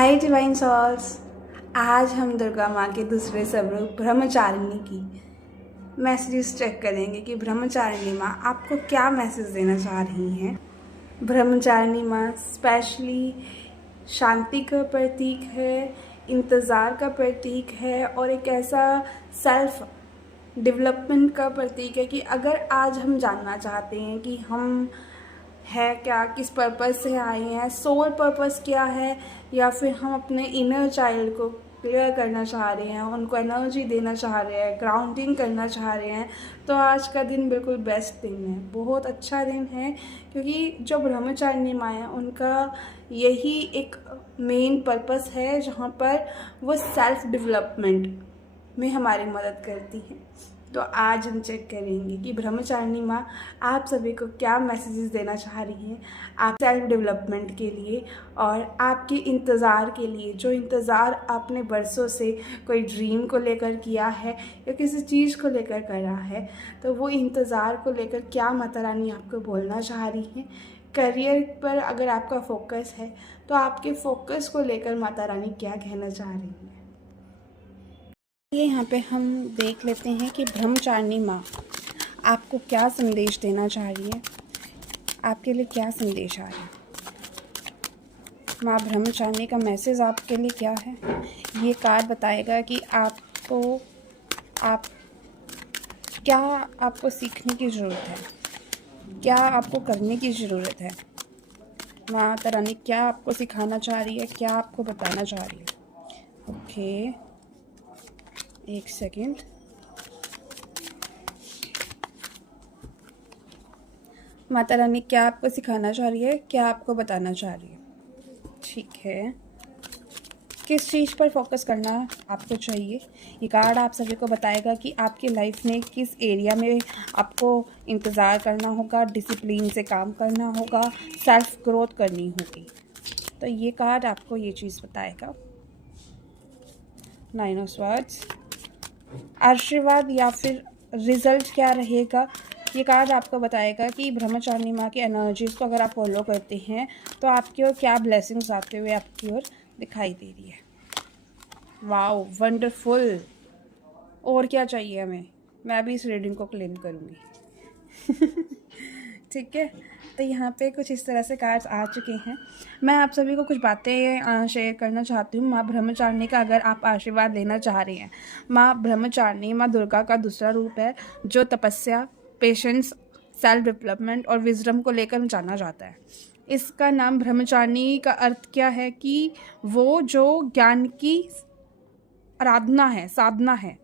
हाय divine souls. आज हम दुर्गा माँ के दूसरे स्वरूप ब्रह्मचारिणी की मैसेजेस चेक करेंगे कि ब्रह्मचारिणी माँ आपको क्या मैसेज देना चाह रही हैं। ब्रह्मचारिणी माँ स्पेशली शांति का प्रतीक है, इंतज़ार का प्रतीक है और एक ऐसा सेल्फ डेवलपमेंट का प्रतीक है कि अगर आज हम जानना चाहते हैं कि हम है क्या, किस पर्पज़ से आए हैं, सोल पर्पज़ क्या है, या फिर हम अपने इनर चाइल्ड को क्लियर करना चाह रहे हैं, उनको एनर्जी देना चाह रहे हैं, ग्राउंडिंग करना चाह रहे हैं, तो आज का दिन बिल्कुल बेस्ट दिन है, बहुत अच्छा दिन है। क्योंकि जो ब्रह्मचारिणी माँ है उनका यही एक मेन पर्पज़ है जहाँ पर वो सेल्फ डेवलपमेंट में हमारी मदद करती हैं। तो आज हम चेक करेंगे कि ब्रह्मचारिणी माँ आप सभी को क्या मैसेजेस देना चाह रही हैं आप सेल्फ डेवलपमेंट के लिए और आपके इंतज़ार के लिए। जो इंतज़ार आपने बरसों से कोई ड्रीम को लेकर किया है या किसी चीज़ को लेकर करा है, तो वो इंतज़ार को लेकर क्या माता रानी आपको बोलना चाह रही हैं। करियर पर अगर आपका फोकस है तो आपके फोकस को लेकर माता रानी क्या कहना चाह रही हैं। ये यहाँ पे हम देख लेते हैं कि ब्रह्मचारिणी माँ आपको क्या संदेश देना चाह रही है, आपके लिए क्या संदेश आ रहा है। माँ ब्रह्मचारिणी का मैसेज आपके लिए क्या है। ये कार्ड बताएगा कि आपको क्या आपको सीखने की ज़रूरत है, क्या आपको करने की ज़रूरत है। माता रानी क्या आपको सिखाना चाह रही है, क्या आपको बताना चाह रही है। ओके, एक सेकेंड। माता रानी क्या आपको सिखाना चाह रही है, क्या आपको बताना चाह रही है। ठीक है, किस चीज़ पर फोकस करना आपको चाहिए। ये कार्ड आप सभी को बताएगा कि आपकी लाइफ में किस एरिया में आपको इंतज़ार करना होगा, डिसिप्लिन से काम करना होगा, सेल्फ ग्रोथ करनी होगी। तो ये कार्ड आपको ये चीज़ बताएगा। 9 ऑफ स्वॉर्ड्स, आशीर्वाद या फिर रिजल्ट क्या रहेगा। ये कार्ड आपको बताएगा कि ब्रह्मचारिणी माँ की एनर्जीज़ को अगर आप फॉलो करते हैं तो आपकी ओर क्या ब्लेसिंग्स आते हुए आपकी ओर दिखाई दे रही है। Wow, wonderful. और क्या चाहिए हमें, मैं भी इस रीडिंग को क्लेम करूँगी। ठीक है, तो यहाँ पे कुछ इस तरह से कार्ड्स आ चुके हैं। मैं आप सभी को कुछ बातें शेयर करना चाहती हूँ। माँ ब्रह्मचारिणी का अगर आप आशीर्वाद लेना चाह रही हैं, माँ ब्रह्मचारिणी माँ दुर्गा का दूसरा रूप है जो तपस्या, पेशेंस, सेल्फ डेवलपमेंट और विजडम को लेकर जाना जाता है। इसका नाम ब्रह्मचारिणी का अर्थ क्या है कि वो जो ज्ञान की आराधना है, साधना है।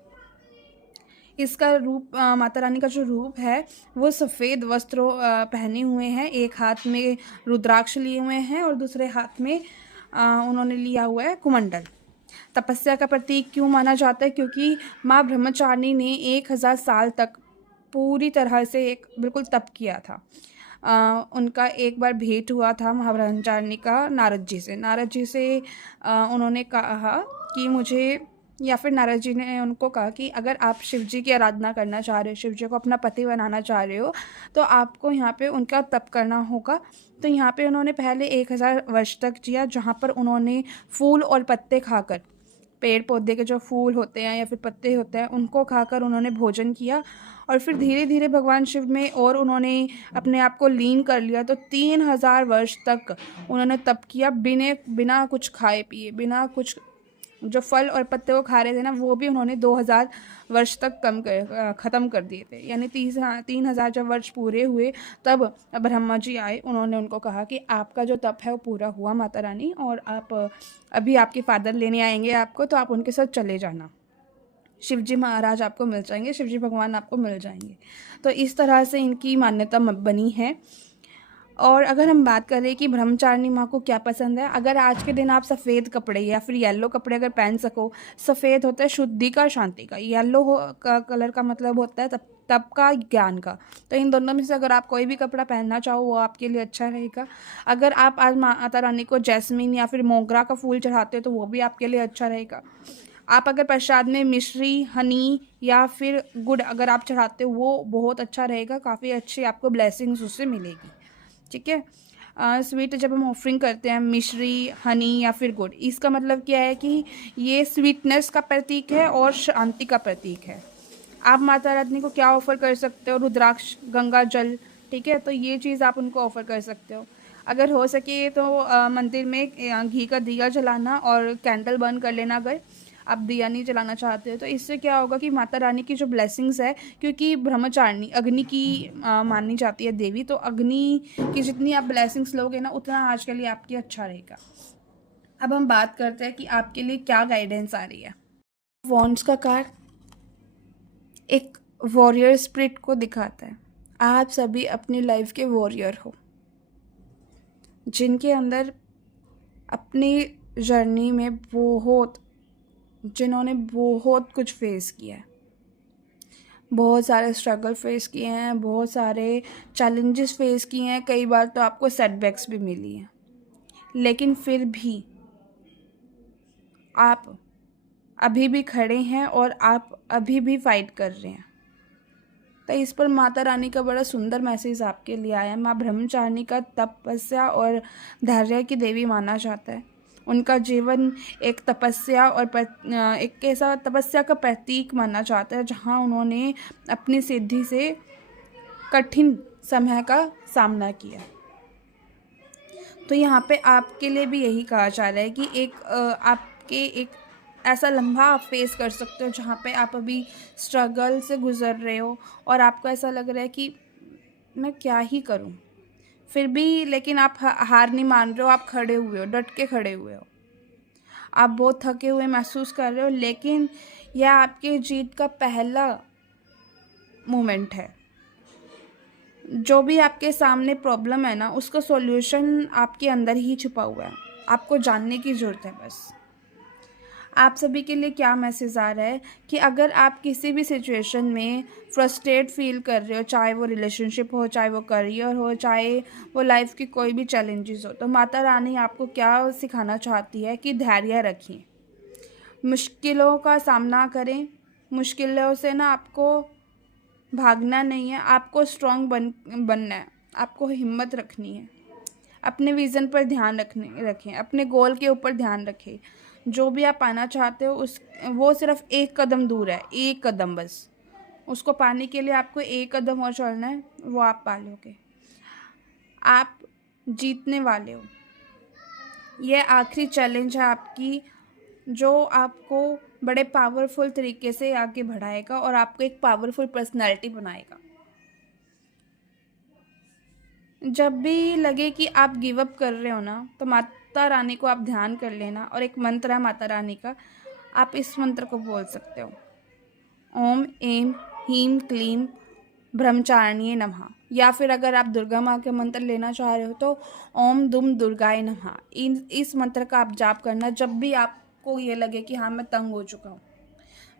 इसका रूप, माता रानी का जो रूप है वो सफ़ेद वस्त्रों पहने हुए हैं, एक हाथ में रुद्राक्ष लिए हुए हैं और दूसरे हाथ में उन्होंने लिया हुआ है कुमंडल। तपस्या का प्रतीक क्यों माना जाता है, क्योंकि माँ ब्रह्मचारिणी ने 1000 साल तक पूरी तरह से एक बिल्कुल तप किया था। उनका एक बार भेंट हुआ था माँ ब्रह्मचारिणी का नारद जी से। नारद जी से उन्होंने कहा कि मुझे, या फिर नारद जी ने उनको कहा कि अगर आप शिव जी की आराधना करना चाह रहे हो, शिव जी को अपना पति बनाना चाह रहे हो, तो आपको यहाँ पे उनका तप करना होगा। तो यहाँ पे उन्होंने पहले 1000 वर्ष तक जिया, जहाँ पर उन्होंने फूल और पत्ते खाकर, पेड़ पौधे के जो फूल होते हैं या फिर पत्ते होते हैं उनको खाकर उन्होंने भोजन किया और फिर धीरे धीरे भगवान शिव में और उन्होंने अपने आप को लीन कर लिया। तो 3000 वर्ष तक उन्होंने तप किया बिना कुछ खाए पिए, बिना कुछ, जो फल और पत्ते वो खा रहे थे ना वो भी उन्होंने 2000 वर्ष तक ख़त्म कर दिए थे। यानी 3000 जब वर्ष पूरे हुए तब ब्रह्मा जी आए, उन्होंने उनको कहा कि आपका जो तप है वो पूरा हुआ माता रानी, और आप अभी आपके फादर लेने आएंगे आपको, तो आप उनके साथ चले जाना। शिवजी महाराज आपको मिल जाएंगे, शिवजी भगवान आपको मिल जाएंगे। तो इस तरह से इनकी मान्यता बनी है। और अगर हम बात करें कि ब्रह्मचारिणी माँ को क्या पसंद है, अगर आज के दिन आप सफ़ेद कपड़े या फिर येलो कपड़े अगर पहन सको, सफ़ेद होता है शुद्धि का, शांति का, येलो का कलर का मतलब होता है तब का, ज्ञान का। तो इन दोनों में से अगर आप कोई भी कपड़ा पहनना चाहो वो आपके लिए अच्छा रहेगा। अगर आप आज माता रानी को जैस्मिन या फिर मोगरा का फूल चढ़ाते हो तो वो भी आपके लिए अच्छा रहेगा। आप अगर प्रसाद में मिश्री, हनी या फिर गुड़ अगर आप चढ़ाते हो वो बहुत अच्छा रहेगा, काफ़ी अच्छी आपको ब्लेसिंग्स उससे मिलेगी। ठीक है, स्वीट जब हम ऑफरिंग करते हैं, मिश्री, हनी या फिर गुड़, इसका मतलब क्या है कि ये स्वीटनेस का प्रतीक है और शांति का प्रतीक है। आप माता रानी को क्या ऑफ़र कर सकते हो? रुद्राक्ष, गंगा जल, ठीक है? तो ये चीज़ आप उनको ऑफ़र कर सकते हो। अगर हो सके तो मंदिर में घी का दिया जलाना और कैंडल बर्न कर लेना अगर आप दिया नहीं जलाना चाहते हो। तो इससे क्या होगा कि माता रानी की जो ब्लेसिंग्स है, क्योंकि ब्रह्मचारिणी अग्नि की मानी जाती है देवी, तो अग्नि की जितनी आप ब्लेसिंग्स लोगे ना, उतना आज के लिए आपके अच्छा रहेगा। अब हम बात करते हैं कि आपके लिए क्या गाइडेंस आ रही है। वॉन्ड्स का कार्ड एक वॉरियर स्पिरिट को दिखाता है। आप सभी अपनी लाइफ के वॉरियर हो, जिनके अंदर अपनी जर्नी में जिन्होंने बहुत कुछ फेस किया है, बहुत सारे स्ट्रगल फेस किए हैं, बहुत सारे चैलेंजेस फेस किए हैं, कई बार तो आपको सेटबैक्स भी मिली हैं, लेकिन फिर भी आप अभी भी खड़े हैं और आप अभी भी फाइट कर रहे हैं। तो इस पर माता रानी का बड़ा सुंदर मैसेज आपके लिए आया है। माँ ब्रह्मचारिणी का तपस्या और धैर्य की देवी माना जाता है। उनका जीवन एक तपस्या और एक ऐसा तपस्या का प्रतीक माना जाता है, जहाँ उन्होंने अपनी सिद्धि से कठिन समय का सामना किया। तो यहाँ पे आपके लिए भी यही कहा जा रहा है कि आपके एक ऐसा लम्हा आप फेस कर सकते हो जहाँ पे आप अभी स्ट्रगल से गुज़र रहे हो और आपको ऐसा लग रहा है कि मैं क्या ही करूँ, फिर भी लेकिन आप हार नहीं मान रहे हो, आप खड़े हुए हो, डट के खड़े हुए हो। आप बहुत थके हुए महसूस कर रहे हो, लेकिन यह आपके जीत का पहला मोमेंट है। जो भी आपके सामने प्रॉब्लम है ना, उसका सॉल्यूशन आपके अंदर ही छुपा हुआ है, आपको जानने की ज़रूरत है बस। आप सभी के लिए क्या मैसेज आ रहा है कि अगर आप किसी भी सिचुएशन में फ्रस्ट्रेट फील कर रहे हो, चाहे वो रिलेशनशिप हो, चाहे वो करियर हो, चाहे वो लाइफ की कोई भी चैलेंजेस हो, तो माता रानी आपको क्या सिखाना चाहती है कि धैर्य रखें, मुश्किलों का सामना करें। मुश्किलों से ना आपको भागना नहीं है, आपको स्ट्रॉन्ग बनना है, आपको हिम्मत रखनी है, अपने विज़न पर ध्यान रखें, अपने गोल के ऊपर ध्यान रखें। जो भी आप पाना चाहते हो वो सिर्फ एक कदम दूर है, एक कदम बस। उसको पाने के लिए आपको एक कदम और चलना है, वो आप पा लोगे। आप जीतने वाले हो। यह आखिरी चैलेंज है आपकी, जो आपको बड़े पावरफुल तरीके से आगे बढ़ाएगा और आपको एक पावरफुल पर्सनैलिटी बनाएगा। जब भी लगे कि आप गिव अप कर रहे हो ना, तो माता रानी को आप ध्यान कर लेना, और एक मंत्र है माता रानी का, आप इस मंत्र को बोल सकते हो, ओम ऐं ह्रीं क्लीं ब्रह्मचारिण्ये नमः। या फिर अगर आप दुर्गा माँ के मंत्र लेना चाह रहे हो तो ओम दुम दुर्गाय नमः। इस मंत्र का आप जाप करना जब भी आपको ये लगे कि हाँ मैं तंग हो चुका हूँ,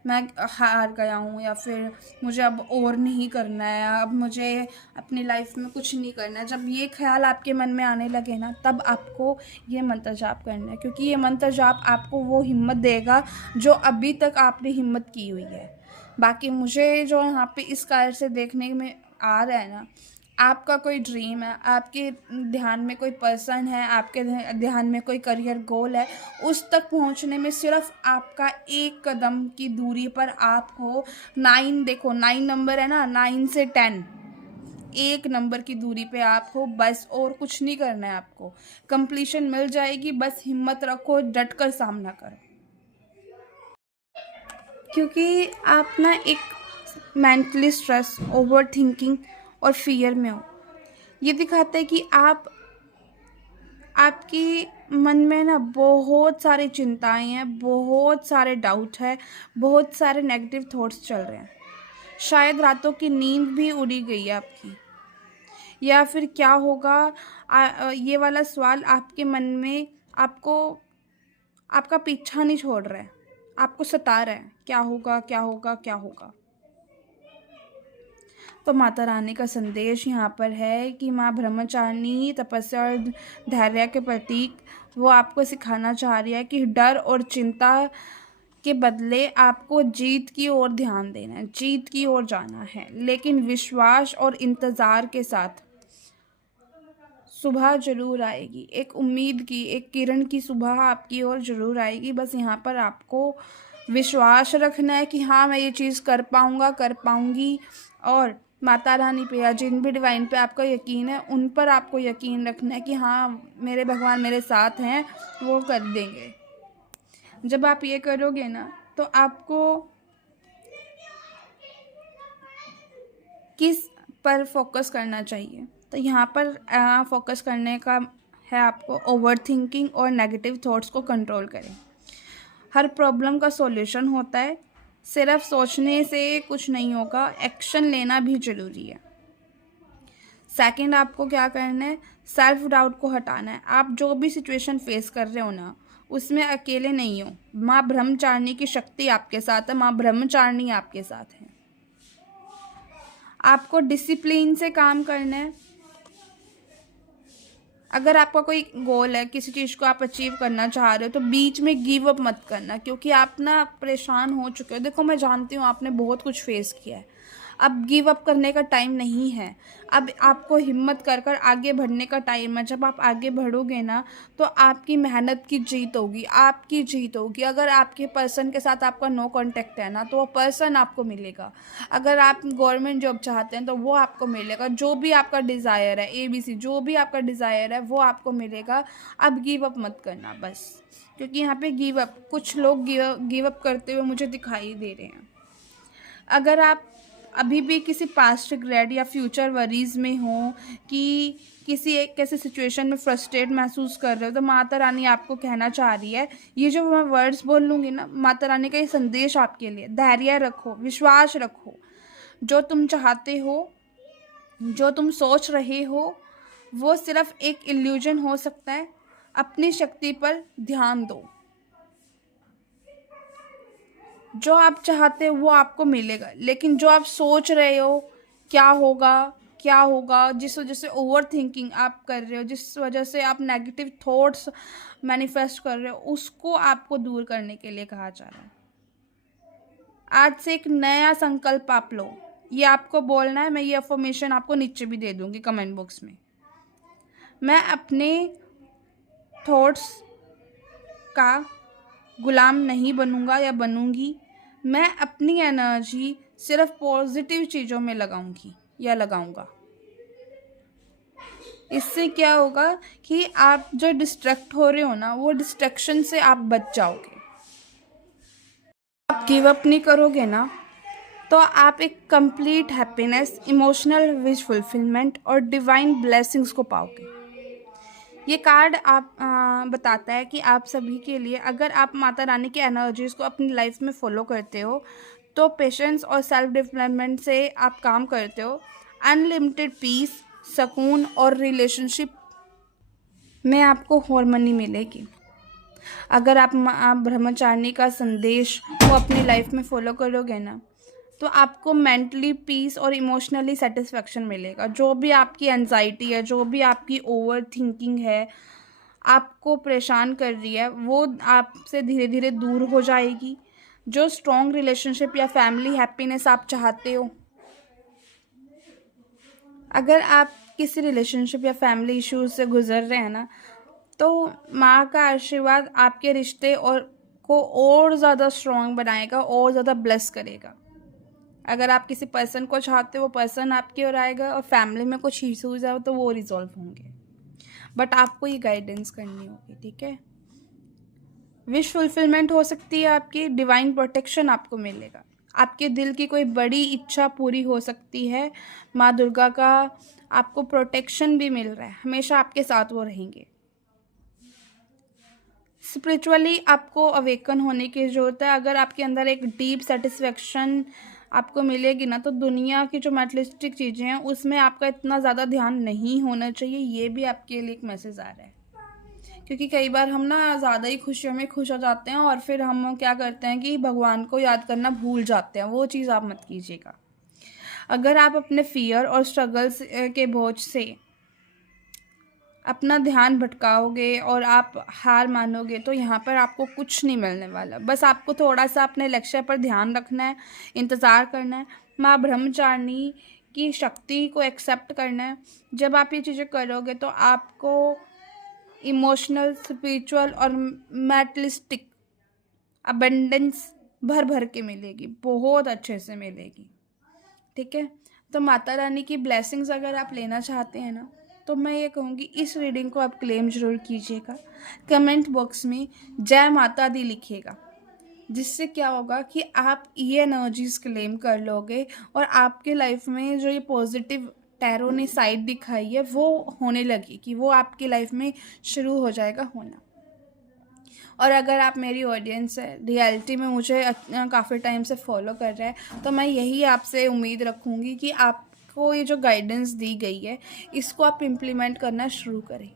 मैं हार गया हूँ, या फिर मुझे अब और नहीं करना है, अब मुझे अपनी लाइफ में कुछ नहीं करना है। जब ये ख्याल आपके मन में आने लगे ना, तब आपको ये मंत्र जाप करना है, क्योंकि ये मंत्र जाप आपको वो हिम्मत देगा जो अभी तक आपने हिम्मत की हुई है। बाकी मुझे जो यहाँ पे इस कार्य से देखने में आ रहा है ना, आपका कोई ड्रीम है, आपके ध्यान में कोई पर्सन है, आपके ध्यान में कोई करियर गोल है, उस तक पहुंचने में सिर्फ आपका एक कदम की दूरी पर आप हो। 9 देखो, 9 नंबर है ना, 9 से 10, एक नंबर की दूरी पे आप हो बस, और कुछ नहीं करना है आपको। कंप्लीशन मिल जाएगी, बस हिम्मत रखो, डट कर सामना करो, क्योंकि आप ना एक मेंटली स्ट्रेस, ओवर थिंकिंग और फियर में हो। ये दिखाता है कि आपकी मन में ना बहुत सारी चिंताएं हैं, बहुत सारे डाउट है, बहुत सारे नेगेटिव थॉट्स चल रहे हैं। शायद रातों की नींद भी उड़ी गई है आपकी, या फिर क्या होगा, ये वाला सवाल आपके मन में आपका पीछा नहीं छोड़ रहा है, आपको सता रहा है, क्या होगा क्या होगा क्या होगा। तो माता रानी का संदेश यहाँ पर है कि माँ ब्रह्मचारिणी तपस्या और धैर्य के प्रतीक वो आपको सिखाना चाह रही है कि डर और चिंता के बदले आपको जीत की ओर ध्यान देना है, जीत की ओर जाना है, लेकिन विश्वास और इंतज़ार के साथ। सुबह ज़रूर आएगी, एक उम्मीद की, एक किरण की सुबह आपकी ओर ज़रूर आएगी। बस यहाँ पर आपको विश्वास रखना है कि हाँ, मैं ये चीज़ कर पाऊँगा, कर पाऊँगी। और माता रानी पे या जिन भी डिवाइन पे आपका यकीन है, उन पर आपको यकीन रखना है कि हाँ, मेरे भगवान मेरे साथ हैं, वो कर देंगे। जब आप ये करोगे ना, तो आपको किस पर फोकस करना चाहिए? तो यहाँ पर फोकस करने का है आपको ओवर थिंकिंग और नेगेटिव थॉट्स को कंट्रोल करें। हर प्रॉब्लम का सॉल्यूशन होता है, सिर्फ सोचने से कुछ नहीं होगा, एक्शन लेना भी ज़रूरी है। सेकंड, आपको क्या करना है, सेल्फ डाउट को हटाना है। आप जो भी सिचुएशन फेस कर रहे हो ना, उसमें अकेले नहीं हो। माँ ब्रह्मचारिणी की शक्ति आपके साथ है, माँ ब्रह्मचारिणी आपके साथ है। आपको डिसिप्लिन से काम करना है। अगर आपका कोई गोल है, किसी चीज़ को आप अचीव करना चाह रहे हो, तो बीच में गिव अप मत करना, क्योंकि आप ना परेशान हो चुके हो। देखो, मैं जानती हूँ आपने बहुत कुछ फेस किया है। अब गिव अप करने का टाइम नहीं है। अब आपको हिम्मत कर कर आगे बढ़ने का टाइम है। जब आप आगे बढ़ोगे ना, तो आपकी मेहनत की जीत होगी, आपकी जीत होगी। अगर आपके पर्सन के साथ आपका नो कांटेक्ट है ना, तो वो पर्सन आपको मिलेगा। अगर आप गवर्नमेंट जॉब चाहते हैं, तो वो आपको मिलेगा। जो भी आपका डिज़ायर है, ABC, जो भी आपका डिज़ायर है, वो आपको मिलेगा। अब गिव अप मत करना बस, क्योंकि यहाँ पे कुछ लोग गिव अप करते हुए मुझे दिखाई दे रहे हैं। अगर आप अभी भी किसी पास्ट रिग्रेट या फ्यूचर वरीज में हो, कि किसी एक ऐसे सिचुएशन में फ्रस्ट्रेट महसूस कर रहे हो, तो माता रानी आपको कहना चाह रही है, ये जो मैं वर्ड्स बोल लूँगी ना, माता रानी का ये संदेश आपके लिए, धैर्य रखो, विश्वास रखो। जो तुम चाहते हो, जो तुम सोच रहे हो, वो सिर्फ एक इल्यूजन हो सकता है। अपनी शक्ति पर ध्यान दो। जो आप चाहते हो वो आपको मिलेगा, लेकिन जो आप सोच रहे हो क्या होगा, क्या होगा, जिस वजह से ओवर थिंकिंग आप कर रहे हो, जिस वजह से आप नेगेटिव थॉट्स मैनिफेस्ट कर रहे हो, उसको आपको दूर करने के लिए कहा जा रहा है। आज से एक नया संकल्प आप लो। ये आपको बोलना है। मैं ये अफर्मेशन आपको नीचे भी दे दूंगी कमेंट बॉक्स में। मैं अपने थॉट्स का गुलाम नहीं बनूंगा या बनूंगी। मैं अपनी एनर्जी सिर्फ पॉजिटिव चीज़ों में लगाऊंगी या लगाऊंगा। इससे क्या होगा कि आप जो डिस्ट्रैक्ट हो रहे हो ना, वो डिस्ट्रैक्शन से आप बच जाओगे। आप गिव अप नहीं करोगे ना, तो आप एक complete happiness, emotional wish fulfilment और डिवाइन ब्लेसिंग्स को पाओगे। ये कार्ड आप बताता है कि आप सभी के लिए, अगर आप माता रानी की एनर्जीज़ को अपनी लाइफ में फॉलो करते हो, तो पेशेंस और सेल्फ डेवलपमेंट से आप काम करते हो, अनलिमिटेड पीस, सुकून और रिलेशनशिप में आपको हार्मनी मिलेगी। अगर आप ब्रह्मचारिणी का संदेश को अपनी लाइफ में फॉलो करोगे ना, तो आपको मेंटली पीस और इमोशनली सेटिस्फेक्शन मिलेगा। जो भी आपकी एंजाइटी है, जो भी आपकी ओवर थिंकिंग है, आपको परेशान कर रही है, वो आपसे धीरे धीरे दूर हो जाएगी। जो स्ट्रॉन्ग रिलेशनशिप या फैमिली हैप्पीनेस आप चाहते हो, अगर आप किसी रिलेशनशिप या फैमिली इश्यूज से गुजर रहे हैं ना, तो माँ का आशीर्वाद आपके रिश्ते को और ज़्यादा स्ट्रॉन्ग बनाएगा और ज़्यादा ब्लेस करेगा। अगर आप किसी पर्सन को चाहते हो, वो पर्सन आपकी ओर आएगा, और फैमिली में कुछ इश्यूज है तो वो रिजॉल्व होंगे। बट आपको ये गाइडेंस करनी होगी, ठीक है। विश फुलफिलमेंट हो सकती है आपकी, डिवाइन प्रोटेक्शन आपको मिलेगा, आपके दिल की कोई बड़ी इच्छा पूरी हो सकती है। माँ दुर्गा का आपको प्रोटेक्शन भी मिल रहा है, हमेशा आपके साथ वो रहेंगे। स्पिरिचुअली आपको अवेकन होने की ज़रूरत है। अगर आपके अंदर एक डीप सेटिस्फेक्शन आपको मिलेगी ना, तो दुनिया की जो मटेरियलिस्टिक चीज़ें हैं उसमें आपका इतना ज़्यादा ध्यान नहीं होना चाहिए। ये भी आपके लिए एक मैसेज आ रहा है, क्योंकि कई बार हम ना ज़्यादा ही खुशियों में खुश हो जाते हैं, और फिर हम क्या करते हैं कि भगवान को याद करना भूल जाते हैं। वो चीज़ आप मत कीजिएगा। अगर आप अपने फियर और स्ट्रगल्स के बोझ से अपना ध्यान भटकाओगे और आप हार मानोगे, तो यहाँ पर आपको कुछ नहीं मिलने वाला। बस आपको थोड़ा सा अपने लक्ष्य पर ध्यान रखना है, इंतज़ार करना है। माँ ब्रह्मचारिणी की शक्ति को एक्सेप्ट करना है। जब आप ये चीज़ें करोगे तो आपको इमोशनल, स्पिरिचुअल और मैटलिस्टिक अबंडेंस भर भर के मिलेगी, बहुत अच्छे से मिलेगी। ठीक है, तो माता रानी की ब्लेसिंग्स अगर आप लेना चाहते हैं ना, तो मैं ये कहूँगी इस रीडिंग को आप क्लेम जरूर कीजिएगा। कमेंट बॉक्स में जय माता दी लिखिएगा, जिससे क्या होगा कि आप ये एनर्जीज क्लेम कर लोगे और आपके लाइफ में जो ये पॉजिटिव टैरो ने साइड दिखाई है वो होने लगी, कि वो आपकी लाइफ में शुरू हो जाएगा होना। और अगर आप मेरी ऑडियंस है, रियलिटी में मुझे काफ़ी टाइम से फॉलो कर रहा है, तो मैं यही आपसे उम्मीद रखूँगी कि आपको ये जो गाइडेंस दी गई है इसको आप इम्प्लीमेंट करना शुरू करें।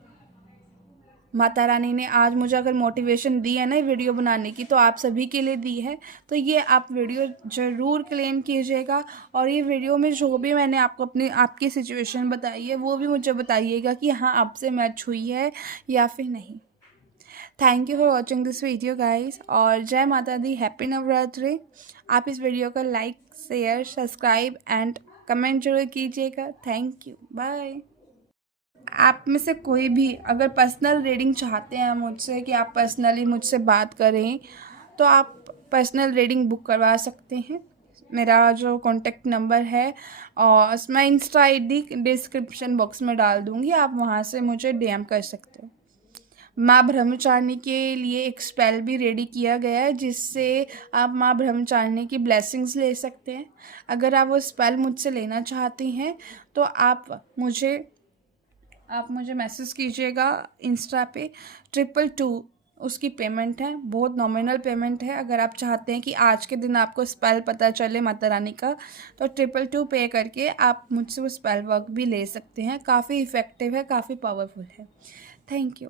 माता रानी ने आज मुझे अगर मोटिवेशन दी है ना वीडियो बनाने की, तो आप सभी के लिए दी है। तो ये आप वीडियो ज़रूर क्लेम कीजिएगा, और ये वीडियो में जो भी मैंने आपको आपकी सिचुएशन बताई है वो भी मुझे बताइएगा कि हाँ आपसे मैच हुई है या फिर नहीं। Thank you for watching this video guys, और जय माता दी, हैप्पी नवरात्रि। आप इस वीडियो को like, share, subscribe and comment जरूर कीजिएगा। Thank you, bye. आप में से कोई भी अगर पर्सनल रीडिंग चाहते हैं मुझसे, कि आप पर्सनली मुझसे बात करें, तो आप पर्सनल रीडिंग बुक करवा सकते हैं। मेरा जो कॉन्टेक्ट नंबर है और मैं इंस्टा ID डिस्क्रिप्शन बॉक्स में डाल दूँगी, आप वहाँ से मुझे DM कर सकते हो। माँ ब्रह्मचारिणी के लिए एक स्पेल भी रेडी किया गया है, जिससे आप माँ ब्रह्मचारिणी की ब्लेसिंग्स ले सकते हैं। अगर आप वो स्पेल मुझसे लेना चाहती हैं तो आप मुझे मैसेज कीजिएगा इंस्टा पे। 222 उसकी पेमेंट है, बहुत नॉमिनल पेमेंट है। अगर आप चाहते हैं कि आज के दिन आपको स्पेल पता चले माता रानी का, तो 222 पे करके आप मुझसे वो स्पेल वर्क भी ले सकते हैं। काफ़ी इफ़ेक्टिव है, काफ़ी पावरफुल है। Thank you.